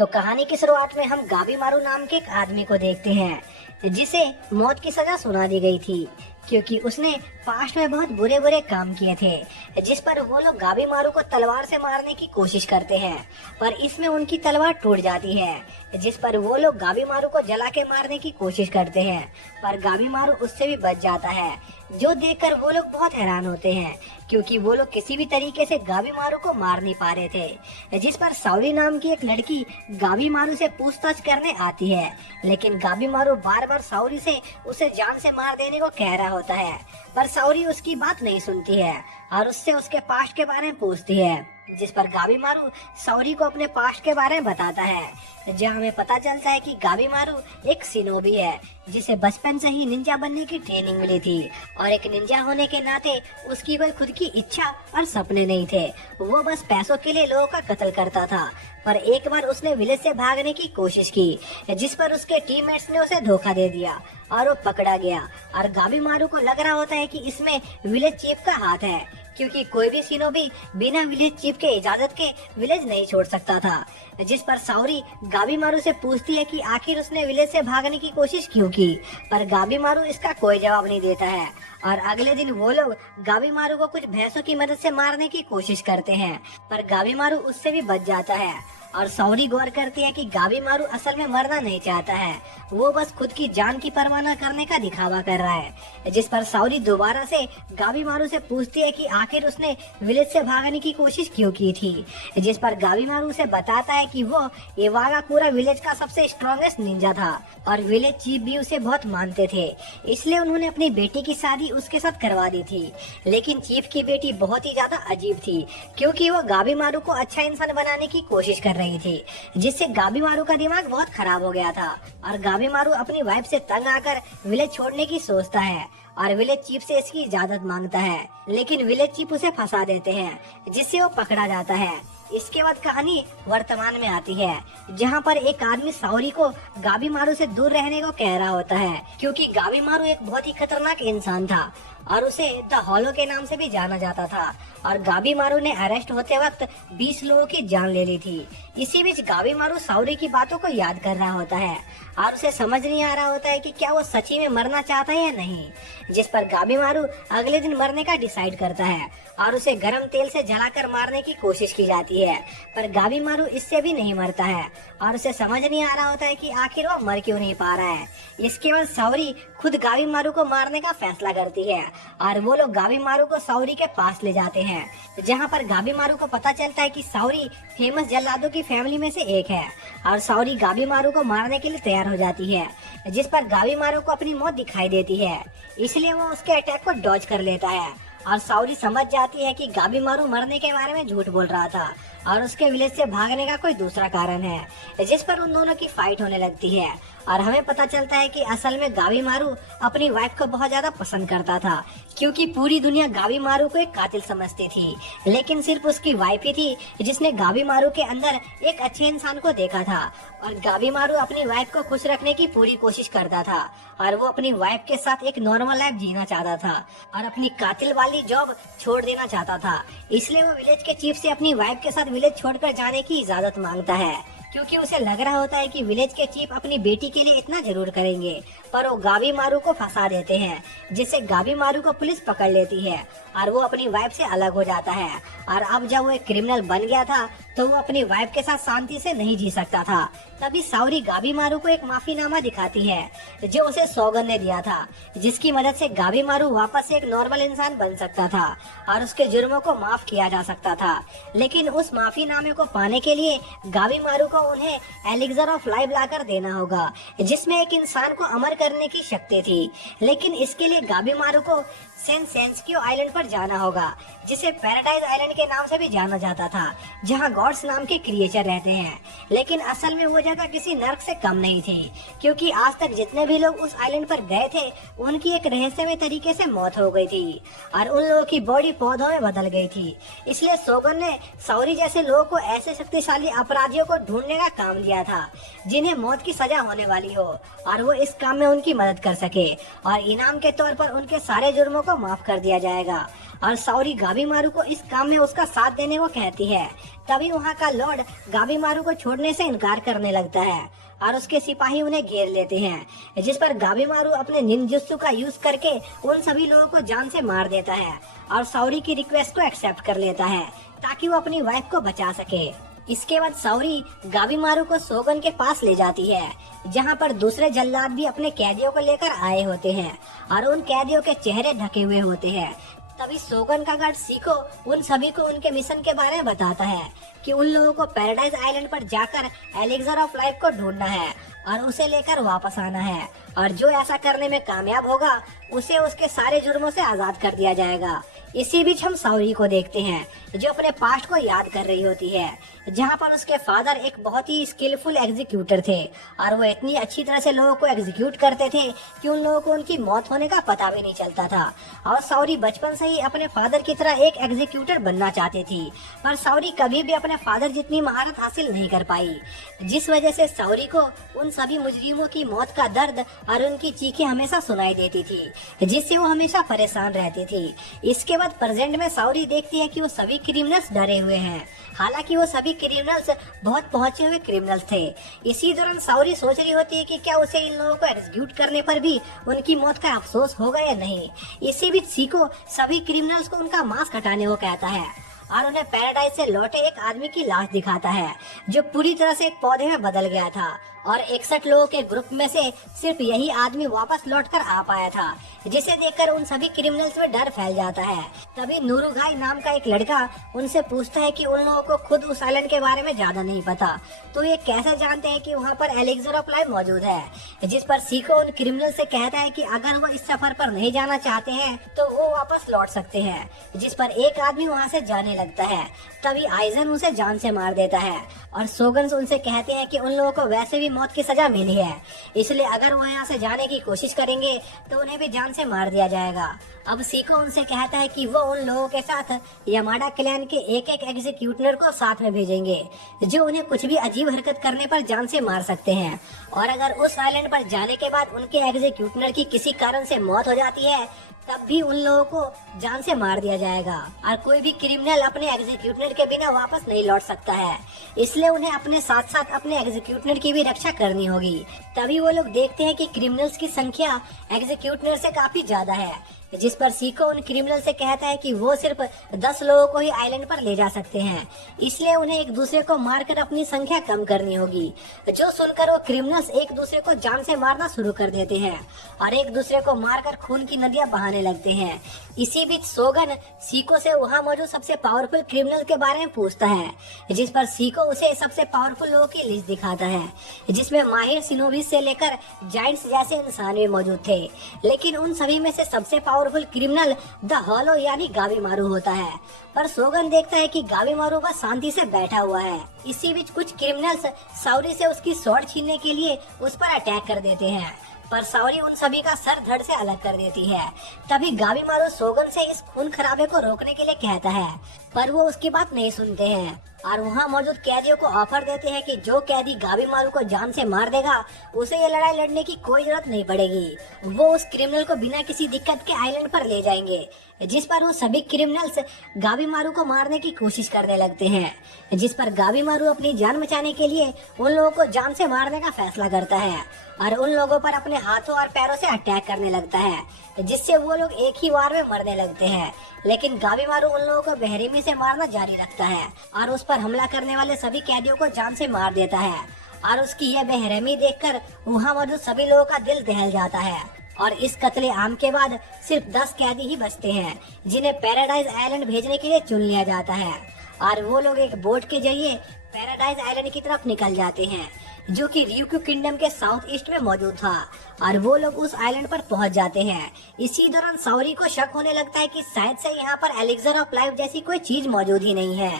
तो कहानी की शुरुआत में हम गाबी मारू नाम के एक आदमी को देखते हैं जिसे मौत की सजा सुना दी गई थी क्योंकि उसने पास्ट में बहुत बुरे बुरे काम किए थे, जिस पर वो लोग गाबी मारू को तलवार से मारने की कोशिश करते हैं, पर इसमें उनकी तलवार टूट जाती है, जिस पर वो लोग गाबी मारू को जला के मारने की कोशिश करते हैं, पर गाबी मारू उससे भी बच जाता है, जो देखकर वो लोग बहुत हैरान होते हैं क्योंकि वो लोग किसी भी तरीके से गाबी मारू को मार नहीं पा रहे थे। जिस पर सावरी नाम की एक लड़की गाबी मारू से पूछताछ करने आती है, लेकिन गाबी मारू बार बार सावरी से उसे जान से मार देने को कह रहा होता है, पर सावरी उसकी बात नहीं सुनती है और उससे उसके पास्ट के बारे में पूछती है, जिस पर गाबी मारू सावरी को अपने पास्ट के बारे में बताता है, जहाँ हमें पता चलता है कि गाबी मारू एक शिनोबी है जिसे बचपन से ही निंजा बनने की ट्रेनिंग मिली थी और एक निंजा होने के नाते उसकी कोई खुद की इच्छा और सपने नहीं थे। वो बस पैसों के लिए लोगों का कत्ल करता था। पर एक बार उसने विलेज से भागने की कोशिश की, जिस पर उसके टीममेट्स ने उसे धोखा दे दिया और वो पकड़ा गया और गाबी मारू को लग रहा होता है कि इसमें विलेज चीफ का हाथ है, क्योंकि कोई भी शिनोबी बिना विलेज चीफ के इजाजत के विलेज नहीं छोड़ सकता था। जिस पर सावरी गाबी मारू से पूछती है कि आखिर उसने विलेज से भागने की कोशिश क्यों की, पर गाबी मारू इसका कोई जवाब नहीं देता है और अगले दिन वो लोग गाबी मारू को कुछ भैंसों की मदद से मारने की कोशिश करते हैं, पर गाबी मारू उससे भी बच जाता है और सावरी गौर करती है कि गाबी मारू असल में मरना नहीं चाहता है, वो बस खुद की जान की परवाह न करने का दिखावा कर रहा है। जिस पर सावरी दोबारा से गाबी मारू से पूछती है कि आखिर उसने विलेज से भागने की कोशिश क्यों की थी, जिस पर गाबी मारू उसे बताता है कि वो इवागाकुरा विलेज का सबसे स्ट्रॉन्गेस्ट निंजा था और विलेज चीफ भी उसे बहुत मानते थे, इसलिए उन्होंने अपनी बेटी की शादी उसके साथ करवा दी थी। लेकिन चीफ की बेटी बहुत ही ज्यादा अजीब थी क्योंकि वो गाबी मारू को अच्छा इंसान बनाने की कोशिश कर रही थी, जिससे गाबी मारू का दिमाग बहुत खराब हो गया था और गाबी मारू अपनी वाइफ से तंग आकर विलेज छोड़ने की सोचता है और विलेज चीफ से इसकी इजाजत मांगता है, लेकिन विलेज चीफ उसे फंसा देते हैं, जिससे वो पकड़ा जाता है। इसके बाद कहानी वर्तमान में आती है, जहाँ पर एक आदमी सावरी को गाबी मारू से दूर रहने को कह रहा होता है, क्योंकि गाबी मारू एक बहुत ही खतरनाक इंसान था और उसे द हॉलो के नाम से भी जाना जाता था और गाबी मारू ने अरेस्ट होते वक्त 20 लोगों की जान ले ली थी। इसी बीच गाबी मारू सावरी की बातों को याद कर रहा होता है और उसे समझ नहीं आ रहा होता है कि क्या वो सच्ची में मरना चाहता है या नहीं, जिस पर गाबी मारू अगले दिन मरने का डिसाइड करता है और उसे गर्म तेल से जलाकर मारने की कोशिश की जाती है, पर गाबी मारू इससे भी नहीं मरता है और उसे समझ नहीं आ रहा होता है कि आखिर वो मर क्यों नहीं पा रहा है। इसके बाद सावरी खुद गाबी मारू को मारने का फैसला करती है और वो लोग गाबी मारू को सावरी के पास ले जाते हैं, जहाँ पर गाबी मारू को पता चलता है कि सावरी फेमस जल्लादों की फैमिली में से एक है और सावरी गाबी मारू को मारने के लिए तैयार हो जाती है, जिस पर गाबी मारू को अपनी मौत दिखाई देती है, इसलिए वो उसके अटैक को डॉज कर लेता है और सावरी समझ जाती है कि गाबी मारू मरने के बारे में झूठ बोल रहा था और उसके विलेज से भागने का कोई दूसरा कारण है, जिस पर उन दोनों की फाइट होने लगती है और हमें पता चलता है कि असल में गाबी मारू अपनी वाइफ को बहुत ज्यादा पसंद करता था, क्योंकि पूरी दुनिया गाबी मारू को एक कातिल समझती थी, लेकिन सिर्फ उसकी वाइफ ही थी जिसने गाबी मारू के अंदर एक अच्छे इंसान को देखा था और गाबी मारू अपनी वाइफ को खुश रखने की पूरी कोशिश करता था और वो अपनी वाइफ के साथ एक नॉर्मल लाइफ जीना चाहता था और अपनी कातिल वाली जॉब छोड़ देना चाहता था। इसलिए वो विलेज के चीफ से अपनी वाइफ के साथ विलेज छोड़कर जाने की इजाजत मांगता है, क्योंकि उसे लग रहा होता है कि विलेज के चीफ अपनी बेटी के लिए इतना जरूर करेंगे, पर वो गाबी मारू को फंसा देते हैं, जिससे गाबी मारू को पुलिस पकड़ लेती है और वो अपनी वाइफ से अलग हो जाता है। और अब जब वो एक क्रिमिनल बन गया था तो वो अपनी वाइफ के साथ शांति से नहीं जी सकता था। तभी सावरी गाबी मारू को एक माफीनामा दिखाती है जो उसे सौगंध ने दिया था, जिसकी मदद से गाबी मारू वापस से एक नॉर्मल इंसान बन सकता था और उसके जुर्मों को माफ किया जा सकता था। लेकिन उस माफीनामे को पाने के लिए गाबी मारू को उन्हें एलिक्सर ऑफ लाइफ लाकर देना होगा, जिसमें एक इंसान को अमर करने की शक्ति थी। लेकिन इसके लिए गाबी मारू को सैन फ्रांसिस्को आइलैंड पर जाना होगा, जिसे पैराडाइज आइलैंड के नाम से भी जाना जाता था, जहां गॉड्स नाम के क्रिएचर रहते हैं। लेकिन असल में वो जगह किसी नर्क से कम नहीं थी, क्योंकि आज तक जितने भी लोग उस आइलैंड पर गए थे उनकी एक रहस्यमय तरीके से मौत हो गई थी और उन लोगों की बॉडी पौधों में बदल गई थी। इसलिए सोगन ने सावरी जैसे लोगों को ऐसे शक्तिशाली अपराधियों को ढूंढने का काम दिया था जिन्हें मौत की सजा होने वाली हो और वो इस काम में उनकी मदद कर सके और इनाम के तौर पर उनके सारे जुर्मों को को माफ कर दिया जाएगा। और साउरी गाबीमारू को इस काम में उसका साथ देने को कहती है। तभी वहाँ का लॉर्ड गाबीमारू को छोड़ने से इनकार करने लगता है और उसके सिपाही उन्हें घेर लेते हैं, जिस पर गाबीमारू अपने निंजुत्सु का यूज करके उन सभी लोगों को जान से मार देता है और साउरी की रिक्वेस्ट को एक्सेप्ट कर लेता है ताकि वो अपनी वाइफ को बचा सके। इसके बाद साउरी गाबीमारू को सोगन के पास ले जाती है, जहाँ पर दूसरे जल्लाद भी अपने कैदियों को लेकर आए होते हैं और उन कैदियों के चेहरे ढके हुए होते हैं। तभी सोगन का गार्ड सीको उन सभी को उनके मिशन के बारे में बताता है कि उन लोगों को पैराडाइज आइलैंड पर जाकर एलिक्सर ऑफ लाइफ को ढूंढना है और उसे लेकर वापस आना है, और जो ऐसा करने में कामयाब होगा उसे उसके सारे जुर्मों से आजाद कर दिया जाएगा। इसी बीच हम साउरी को देखते हैं जो अपने पास्ट को याद कर रही होती है, जहाँ पर उसके फादर एक बहुत ही स्किलफुल एग्जीक्यूटर थे और वो इतनी अच्छी तरह से लोगों को एग्जीक्यूट करते थे कि उन लोगों को उनकी मौत होने का पता भी नहीं चलता था। और साउरी बचपन से ही अपने फादर की तरह एक एग्जीक्यूटर बनना चाहती थी, पर साउरी कभी भी अपने फादर जितनी महारत हासिल नहीं कर पाई, जिस वजह से साउरी को उन सभी मुजरिमों की मौत का दर्द और उनकी चीखें हमेशा सुनाई देती थी, जिससे वो हमेशा परेशान रहती थी। इसके बाद प्रेजेंट में साउरी देखती है कि वो सभी क्रिमिनल्स डरे हुए हैं, हालांकि वो सभी क्रिमिनल्स बहुत पहुंचे हुए क्रिमिनल्स थे। इसी दौरान साउरी सोच रही होती है कि क्या उसे इन लोगों को एग्जीक्यूट करने पर भी उनकी मौत का अफसोस होगा या नहीं। इसी बीच सीको सभी क्रिमिनल्स को उनका मास्क हटाने को कहता है और उन्हें पैराडाइज से लौटे एक आदमी की लाश दिखाता है जो पूरी तरह से एक पौधे में बदल गया था, और 61 लोगों के ग्रुप में से सिर्फ यही आदमी वापस लौटकर आ पाया था, जिसे देखकर उन सभी क्रिमिनल्स में डर फैल जाता है। तभी नूरुघाई नाम का एक लड़का उनसे पूछता है कि उन लोगों को खुद उस आइलैंड के बारे में ज्यादा नहीं पता, तो ये कैसे जानते हैं कि वहाँ पर एलिक्सर ऑफ लाइफ मौजूद है। जिस पर सीको उन क्रिमिनल से कहता है कि अगर वो इस सफर पर नहीं जाना चाहते हैं तो वो वापस लौट सकते हैं, जिस पर एक आदमी वहाँ से जाने लगता है। तभी आइजन उसे जान से मार देता है और सोगन्स उनसे कहते हैं कि उन लोगों को वैसे भी मौत की सजा मिली है, इसलिए अगर वो यहाँ से जाने की कोशिश करेंगे तो उन्हें भी जान से मार दिया जाएगा। अब सीको उनसे कहता है कि वो उन लोगों के साथ यमाडा क्लैन के एक एक एग्जीक्यूटर को साथ में भेजेंगे जो उन्हें कुछ भी अजीब हरकत करने पर जान से मार सकते हैं, और अगर उस आइलैंड पर जाने के बाद उनके एग्जीक्यूटर की किसी कारण से मौत हो जाती है तब भी उन लोगों को जान से मार दिया जाएगा और कोई भी क्रिमिनल अपने एग्जीक्यूटर के बिना वापस नहीं लौट सकता है, इसलिए उन्हें अपने साथ साथ अपने एग्जीक्यूटर की भी रक्षा करनी होगी। तभी वो लोग देखते हैं कि क्रिमिनल्स की संख्या एग्जीक्यूटर से काफी ज्यादा है, जिस पर सीको उन क्रिमिनल से कहता है कि वो सिर्फ 10 लोगों को ही आइलैंड पर ले जा सकते हैं, इसलिए उन्हें एक दूसरे को मारकर अपनी संख्या कम करनी होगी। जो सुनकर वो क्रिमिनल्स एक दूसरे को जान से मारना शुरू कर देते हैं और एक दूसरे को मारकर खून की नदियां बहाने लगते हैं। इसी बीच सोगन सीको से वहाँ मौजूद सबसे पावरफुल क्रिमिनल के बारे में पूछता है, जिस पर सीको उसे सबसे पावरफुल लोगों की लिस्ट दिखाता है, जिसमें माहिर सिनोबिस से लेकर जायंट्स जैसे इंसान भी मौजूद थे, लेकिन उन सभी में से सबसे पावरफुल क्रिमिनल द हॉलो यानी गाबीमारू होता है। पर सोगन देखता है कि गाबीमारू बस शांति से बैठा हुआ है। इसी बीच कुछ क्रिमिनल्स साउरी से उसकी स्वॉर्ड छीनने के लिए उस पर अटैक कर देते हैं, पर साउरी उन सभी का सर धड़ से अलग कर देती है। तभी गाबीमारू सोगन से इस खून खराबे को रोकने के लिए कहता है, पर वो उसकी बात नहीं सुनते हैं और वहाँ मौजूद कैदियों को ऑफर देते हैं कि जो कैदी गाबीमारू को जान से मार देगा उसे ये लड़ाई लड़ने की कोई जरूरत नहीं पड़ेगी। वो उस क्रिमिनल को बिना किसी दिक्कत के आइलैंड पर ले जाएंगे, जिस पर वो सभी क्रिमिनल्स गाबीमारू को मारने की कोशिश करने लगते हैं, जिस पर गाबीमारू अपनी जान बचाने के लिए उन लोगों को जान से मारने का फैसला करता है और उन लोगों पर अपने हाथों और पैरों से अटैक करने लगता है, जिससे वो लोग एक ही वार में मरने लगते हैं। लेकिन गाबीमारू उन लोगों को बेरहमी से मारना जारी रखता है और उस पर हमला करने वाले सभी कैदियों को जान से मार देता है, और उसकी यह बेरहमी देखकर वहाँ मौजूद सभी लोगों का दिल दहल जाता है। और इस कत्ले आम के बाद सिर्फ 10 कैदी ही बचते हैं जिन्हें पैराडाइज आइलैंड भेजने के लिए चुन लिया जाता है, और वो लोग एक बोट के जरिए पैराडाइज आइलैंड की तरफ निकल जाते हैं, जो कि रियुक्यू किंगडम के साउथ ईस्ट में मौजूद था, और वो लोग उस आइलैंड पर पहुंच जाते हैं। इसी दौरान साउरी को शक होने लगता है कि शायद से यहाँ पर एलिक्सर ऑफ लाइफ जैसी कोई चीज मौजूद ही नहीं है,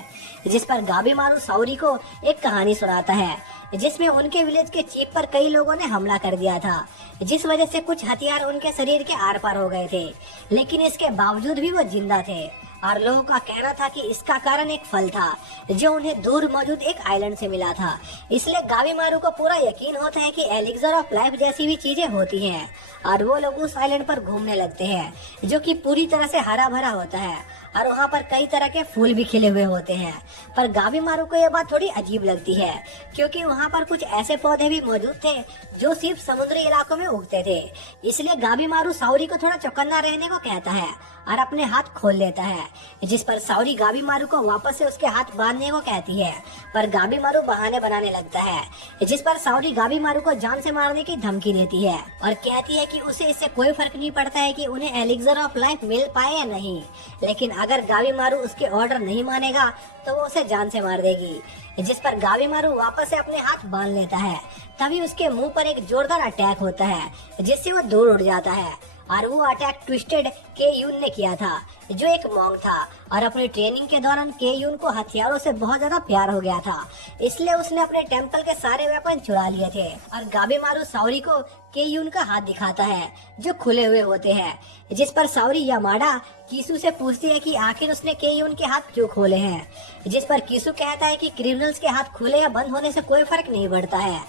जिस पर गाबीमारू साउरी को एक कहानी सुनाता है जिसमें उनके विलेज के चीफ पर कई लोगों ने हमला कर दिया था, जिस वजह से कुछ हथियार उनके शरीर के आर पार हो गए थे, लेकिन इसके बावजूद भी वो जिंदा थे और लोगों का कहना था कि इसका कारण एक फल था जो उन्हें दूर मौजूद एक आइलैंड से मिला था। इसलिए गावीमारू को पूरा यकीन होता है कि एलिक्सर ऑफ लाइफ जैसी भी चीजें होती हैं और वो लोग उस आइलैंड पर घूमने लगते हैं जो कि पूरी तरह से हरा भरा होता है और वहाँ पर कई तरह के फूल भी खिले हुए होते हैं। पर गावीमारू को यह बात थोड़ी अजीब लगती है क्योंकि वहाँ पर कुछ ऐसे पौधे भी मौजूद थे जो सिर्फ समुद्री इलाकों में उगते थे। इसलिए गावीमारू साउरी को थोड़ा चौकन्ना रहने को कहता है और अपने हाथ खोल लेता है, जिस पर साउरी गावीमारू को वापस से उसके हाथ बांधने को कहती है। पर गावीमारू बहाने बनाने लगता है, जिस पर साउरी गावीमारू को जान से मारने की धमकी देती है और कहती है कि उसे इससे कोई फर्क नहीं पड़ता है कि उन्हें एलिक्सर ऑफ लाइफ मिल पाए या नहीं, लेकिन अगर गावीमारू उसके ऑर्डर नहीं मानेगा तो वो उसे जान से मार देगी। जिस पर गावीमारू वापस से अपने हाथ बांध लेता है। तभी उसके मुंह पर एक जोरदार अटैक होता है जिससे वो दूर उड़ जाता है और वो अटैक ट्विस्टेड के यून ने किया था, जो एक मॉन्क था और अपनी ट्रेनिंग के दौरान के यून को हथियारों से बहुत ज्यादा प्यार हो गया था। इसलिए उसने अपने टेंपल के सारे वेपन चुरा लिए थे और गावीमारू साउरी को के यून का हाथ दिखाता है जो खुले हुए होते हैं। जिस पर साउरी यामाडा कीसू से पूछती है कि आखिर उसने के यून के हाथ क्यों खोले हैं, जिस पर कीसू कहता है कि क्रिमिनल्स के हाथ खुले या बंद होने से कोई फर्क नहीं पड़ता है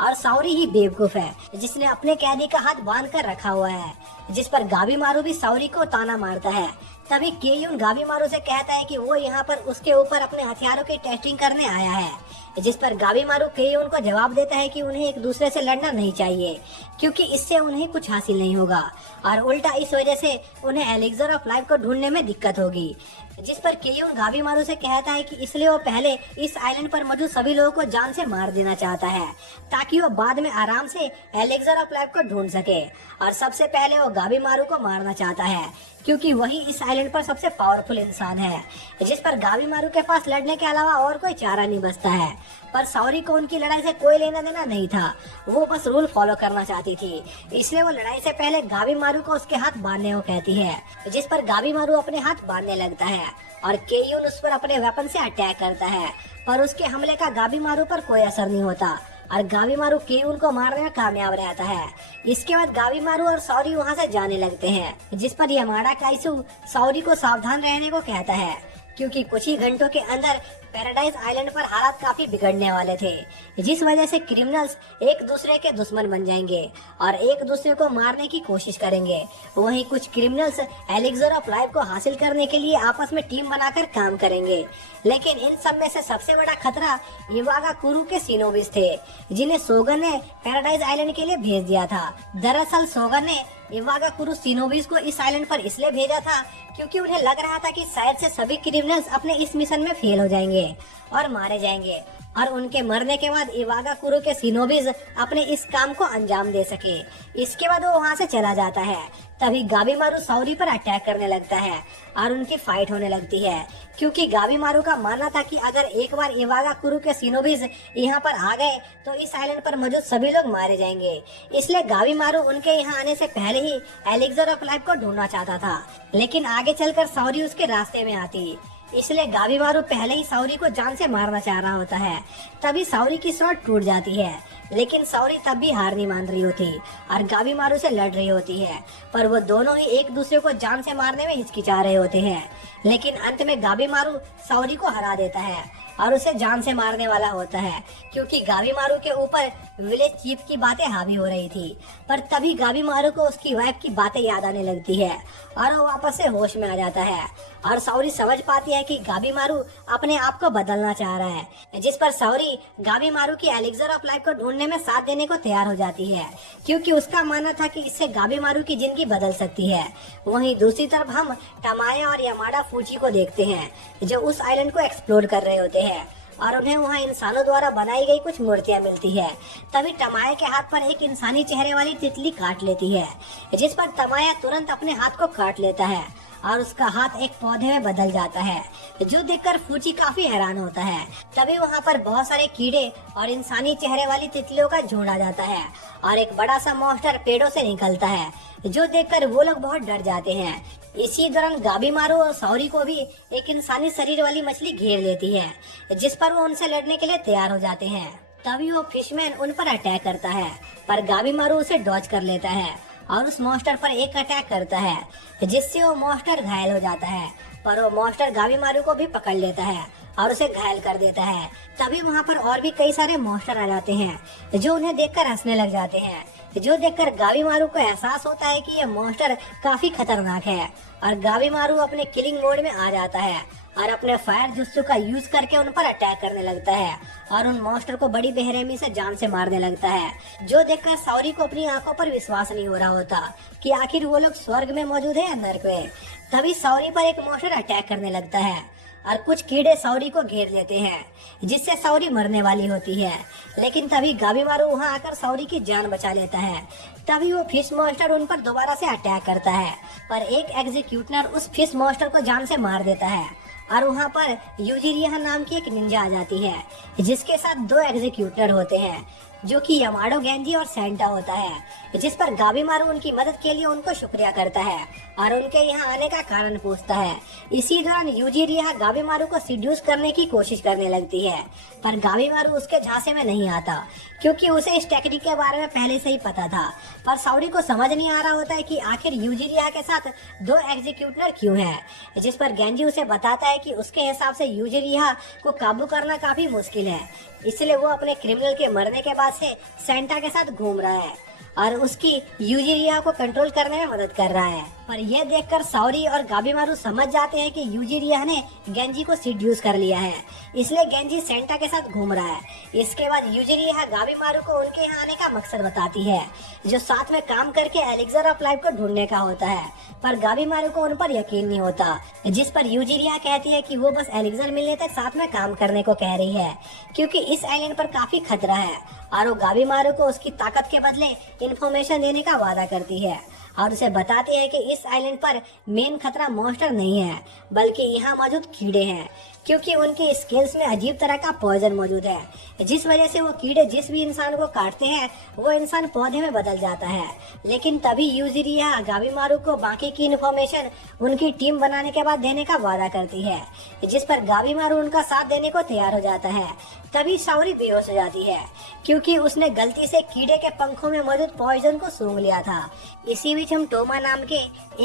और साउरी ही बेवकूफ है जिसने अपने कैदी का हाथ बांध कर रखा हुआ है। जिस पर गावीमारू भी साउरी को ताना मारता है। तभी केयून गावीमारू से कहता है कि वो यहाँ पर उसके ऊपर अपने हथियारों की टेस्टिंग करने आया है। जिस पर गावीमारू केयून को जवाब देता है कि उन्हें एक दूसरे से लड़ना नहीं चाहिए क्योंकि इससे उन्हें कुछ हासिल नहीं होगा और उल्टा इस वजह से उन्हें एलिक्सर ऑफ लाइफ को ढूंढने में दिक्कत होगी। जिस पर केयून गावीमारू से कहता है कि इसलिए वो पहले इस आइलैंड पर मौजूद सभी लोगों को जान से मार देना चाहता है ताकि वो बाद में आराम से एलिक्सर ऑफ लाइफ को ढूंढ सके। और सबसे पहले वो गावीमारू को मारना चाहता है क्योंकि वही इस आइलैंड पर सबसे पावरफुल इंसान है। जिस पर गावीमारू के पास लड़ने के अलावा और कोई चारा नहीं बचता है। पर साउरी को उनकी लड़ाई से कोई लेना देना नहीं था, वो बस रूल फॉलो करना चाहती थी। इसलिए वो लड़ाई से पहले गावीमारू को उसके हाथ बांधने को कहती है। जिस पर गावीमारू अपने हाथ बांधने लगता है और केयून उस पर अपने वेपन से अटैक करता है, पर उसके हमले का गावीमारू पर कोई असर नहीं होता और गावीमारू केयून को मारने में कामयाब रहता है। इसके बाद गावीमारू और साउरी वहाँ से जाने लगते हैं। जिस पर यामाडा काइसू साउरी को सावधान रहने को कहता है क्योंकि कुछ ही घंटों के अंदर पैराडाइज आइलैंड पर हालात काफी बिगड़ने वाले थे, जिस वजह से क्रिमिनल्स एक दूसरे के दुश्मन बन जाएंगे और एक दूसरे को मारने की कोशिश करेंगे। वहीं कुछ क्रिमिनल्स एलिक्सर ऑफ लाइफ को हासिल करने के लिए आपस में टीम बनाकर काम करेंगे। लेकिन इन सब में से सबसे बड़ा खतरा इवागाकुरु के शिनोबिस थे, जिन्हें सोगन ने पैराडाइज आइलैंड के लिए भेज दिया था। दरअसल सोगन ने इवागाकुरु शिनोबिस को इस आइलैंड पर इसलिए भेजा था क्योंकि उन्हें लग रहा था कि शायद से सभी क्रिमिनल्स अपने इस मिशन में फेल हो जाएंगे और मारे जाएंगे और उनके मरने के बाद इवागाकुरु के शिनोबिस अपने इस काम को अंजाम दे सके। इसके बाद वो वहाँ से चला जाता है। तभी गावीमारू साउरी पर अटैक करने लगता है और उनकी फाइट होने लगती है क्योंकि गावीमारू का मानना था कि अगर एक बार इवागाकुरु के शिनोबिस यहाँ पर आ गए तो इस आइलैंड पर मौजूद सभी लोग मारे जाएंगे। इसलिए गावीमारू उनके यहाँ आने से पहले ही एलिक्सर ऑफ लाइफ को ढूंढना चाहता था, लेकिन आगे चलकर साउरी उसके रास्ते में आती। इसलिए गावीमारू पहले ही साउरी को जान से मारना चाह रहा होता है। तभी साउरी की शॉट टूट जाती है, लेकिन साउरी तब भी हार नहीं मान रही होती और गावीमारू से लड़ रही होती है। पर वो दोनों ही एक दूसरे को जान से मारने में हिचकिचा रहे होते हैं। लेकिन अंत में गावीमारू साउरी को हरा देता है और उसे जान से मारने वाला होता है क्योंकि गावीमारू के ऊपर विलेज चीफ की बातें हावी हो रही थी। पर तभी गावीमारू को उसकी वाइफ की बातें याद आने लगती है और वो वापस से होश में आ जाता है और साउरी समझ पाती है कि गावीमारू अपने आप को बदलना चाह रहा है। जिस पर साउरी गावीमारू की एलिक्सर ऑफ लाइफ को ढूंढने में साथ देने को तैयार हो जाती है क्योंकि उसका मानना था कि इससे गावीमारू की जिंदगी बदल सकती है। वहीं दूसरी तरफ हम टमाया और यामाडा फूची को देखते हैं जो उस आइलैंड को एक्सप्लोर कर रहे होते हैं और उन्हें वहाँ इंसानों द्वारा बनाई गई कुछ मूर्तियाँ मिलती है। तभी टमाया के हाथ पर एक इंसानी चेहरे वाली तितली काट लेती है, जिस पर टमाया तुरंत अपने हाथ को काट लेता है और उसका हाथ एक पौधे में बदल जाता है, जो देखकर फूची काफी हैरान होता है। तभी वहाँ पर बहुत सारे कीड़े और इंसानी चेहरे वाली तितलियों का झुंड आ जाता है और एक बड़ा सा मॉन्स्टर पेड़ों से निकलता है, जो देखकर वो लोग बहुत डर जाते हैं। इसी दौरान गावीमारू और साउरी को भी एक इंसानी शरीर वाली मछली घेर लेती है, जिस पर वो उनसे लड़ने के लिए तैयार हो जाते हैं। तभी वो फिशमैन उन पर अटैक करता है, पर गावीमारू उसे डॉज कर लेता है और उस मॉन्स्टर पर एक अटैक करता है, जिससे वो मॉन्स्टर घायल हो जाता है पर वो मॉन्स्टर गाबीमारू को भी पकड़ लेता है और उसे घायल कर देता है। तभी वहाँ पर और भी कई सारे मॉन्स्टर आ जाते हैं जो उन्हें देखकर हंसने लग जाते हैं, जो देखकर गाबीमारू को एहसास होता है कि यह मॉन्स्टर काफी खतरनाक है और गाबीमारू अपने किलिंग मोड में आ जाता है और अपने फायर जुत्सु का यूज करके उन पर अटैक करने लगता है और उन मॉन्स्टर को बड़ी बेरहमी से जान से मारने लगता है, जो देखकर साओरी को अपनी आंखों पर विश्वास नहीं हो रहा होता कि आखिर वो लोग स्वर्ग में मौजूद है या नर्क में। तभी साओरी पर एक मॉन्स्टर अटैक करने लगता है और कुछ कीड़े साओरी को घेर लेते हैं, जिससे साओरी मरने वाली होती है। लेकिन तभी गाबीमारू वहां आकर साओरी की जान बचा लेता है। तभी वो फिश मॉन्स्टर उन पर दोबारा से अटैक करता है, पर एक एग्जीक्यूटर उस फिश मॉन्स्टर को जान से मार देता है और वहाँ पर यूजिरिया नाम की एक निंजा आ जाती है, जिसके साथ 2 एग्जीक्यूटर होते हैं, जो कि यमाडो, गेंजी और सेंटा होता है, जिस पर गाबीमारू उनकी मदद के लिए उनको शुक्रिया करता है और उनके यहाँ आने का कारण पूछता है। इसी दौरान यूजिरिया गाबीमारू को सिड्यूस करने की कोशिश करने लगती है, पर गाबीमारू उसके झांसे में नहीं आता क्योंकि उसे इस टेक्निक के बारे में पहले से ही पता था। पर साओरी को समझ नहीं आ रहा होता है कि आखिर यूजिरिया के साथ 2 एग्जीक्यूटर क्यों है, जिस पर गेंजी उसे बताता है कि उसके हिसाब से यूजिरिया को काबू करना काफी मुश्किल है, इसलिए वो अपने क्रिमिनल के मरने के बाद से सेंटा के साथ घूम रहा है और उसकी यूजिरिया को कंट्रोल करने में मदद कर रहा है। पर यह देखकर साओरी और गाबीमारू समझ जाते हैं कि यूजिरिया ने गेंजी को सिड्यूस कर लिया है, इसलिए गेंजी सेंटा के साथ घूम रहा है। इसके बाद यूजिरिया गाबीमारू को उनके यहाँ आने का मकसद बताती है, जो साथ में काम करके एलिक्सर ऑफ लाइफ को ढूंढने का होता है। पर गाबीमारू को उन पर यकीन नहीं होता, जिस पर यूजिरिया कहती है कि वो बस एलिक्सर मिलने तक साथ में काम करने को कह रही है, क्योंकि इस आइलैंड पर काफी खतरा है और वो गाबीमारू को उसकी ताकत के बदले इंफॉर्मेशन देने का वादा करती है और उसे बताती है कि इस आइलैंड पर मेन खतरा मॉन्स्टर नहीं है, बल्कि यहाँ मौजूद कीड़े हैं, क्योंकि उनके स्केल्स में अजीब तरह का पॉइजन मौजूद है, जिस वजह से वो कीड़े जिस भी इंसान को काटते हैं वो इंसान पौधे में बदल जाता है। लेकिन तभी यूजिरिया गाबीमारू को बाकी की इन्फॉर्मेशन उनकी टीम बनाने के बाद देने का वादा करती है, जिस पर गाबीमारू उनका साथ देने को तैयार हो जाता है। तभी साओरी बेहोश हो जाती है क्योंकि उसने गलती से कीड़े के पंखों में मौजूद पॉइजन को सूंघ लिया था। इसी बीच हम टोमा नाम के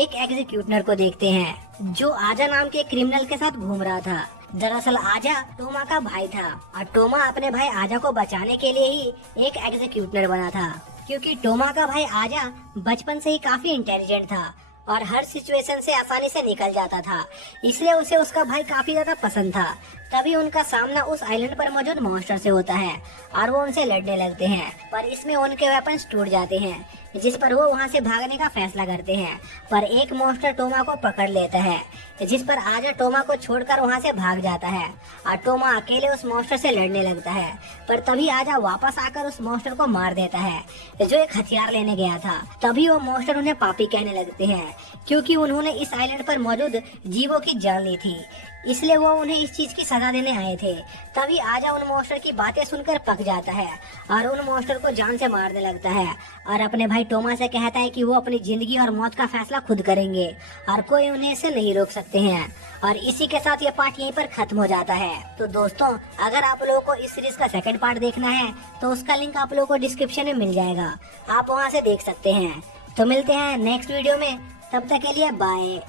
एक एग्जीक्यूटर को देखते हैं, जो आजा नाम के क्रिमिनल के साथ घूम रहा था। दरअसल आजा टोमा का भाई था और टोमा अपने भाई आजा को बचाने के लिए ही एक एग्जीक्यूटर बना था, क्योंकि टोमा का भाई आजा बचपन से ही काफी इंटेलिजेंट था और हर सिचुएशन से आसानी से निकल जाता था, इसलिए उसे उसका भाई काफी ज्यादा पसंद था। तभी उनका सामना उस आइलैंड पर मौजूद मॉन्स्टर से होता है और वो उनसे लड़ने लगते हैं, पर इसमें उनके वेपन्स टूट जाते हैं, जिस पर वो वहाँ से भागने का फैसला करते हैं। पर एक मॉन्स्टर टोमा को पकड़ लेता है, जिस पर आजा टोमा को छोड़कर वहाँ से भाग जाता है और टोमा अकेले उस मॉन्स्टर से लड़ने लगता है। पर तभी आजा वापस आकर उस मॉन्स्टर को मार देता है, जो एक हथियार लेने गया था। तभी वो मॉन्स्टर उन्हें पापी कहने लगते हैं, क्योंकि उन्होंने इस आइलैंड पर मौजूद जीवों की जान ली थी, इसलिए वो उन्हें इस चीज की सजा देने आए थे। तभी आजा उन मॉन्स्टर की बातें सुनकर पक जाता है और उन मॉन्स्टर को जान से मारने लगता है और अपने भाई टोमा से कहता है कि वो अपनी जिंदगी और मौत का फैसला खुद करेंगे और कोई उन्हें इसे नहीं रोक सकते हैं। और इसी के साथ ये पार्ट यहीं पर खत्म हो जाता है। तो दोस्तों, अगर आप लोगों को इस सीरीज का सेकंड पार्ट देखना है तो उसका लिंक आप लोगों को डिस्क्रिप्शन में मिल जाएगा, आप वहाँ से देख सकते हैं। तो मिलते हैं नेक्स्ट वीडियो में, तब तक के लिए बाय।